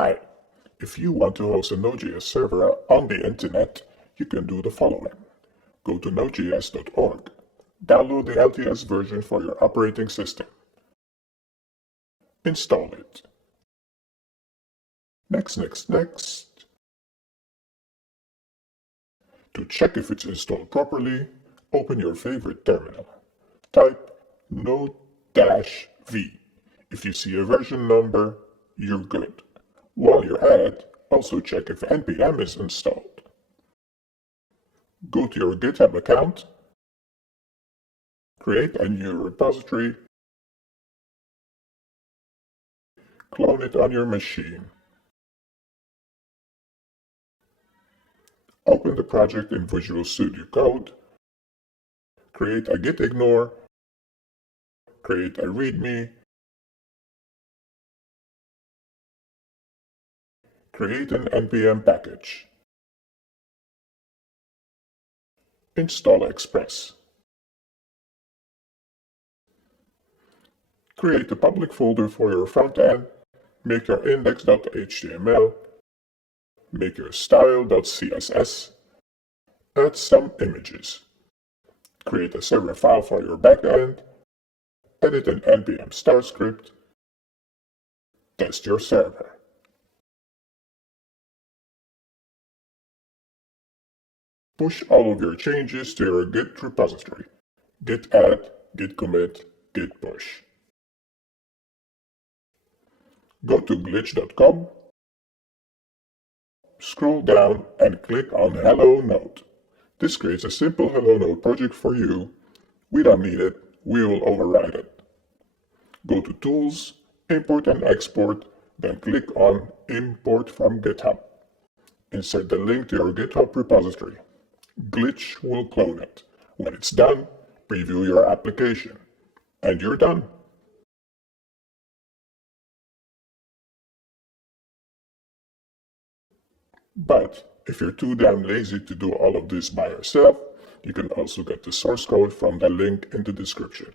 Hi, if you want to host a Node.js server on the internet, you can do the following. Go to Node.js.org, download the LTS version for your operating system. Install it. Next. To check if it's installed properly, open your favorite terminal. Type Node-V. If you see a version number, you're good. While you're at it, also check if npm is installed. Go to your GitHub account, create a new repository, clone it on your machine. Open the project in Visual Studio Code, create a git ignore, create a readme, create an npm package. Install Express. Create a public folder for your frontend, make your index.html, make your style.css, add some images. Create a server file for your backend, edit an npm start script, test your server. Push all of your changes to your Git repository. Git add, git commit, git push. Go to glitch.com, scroll down and click on Hello Node. This creates a simple Hello Node project for you. We don't need it, we will override it. Go to Tools, Import and Export, then click on Import from GitHub. Insert the link to your GitHub repository. Glitch will clone it. When it's done, preview your application. And you're done. But if you're too damn lazy to do all of this by yourself, you can also get the source code from the link in the description.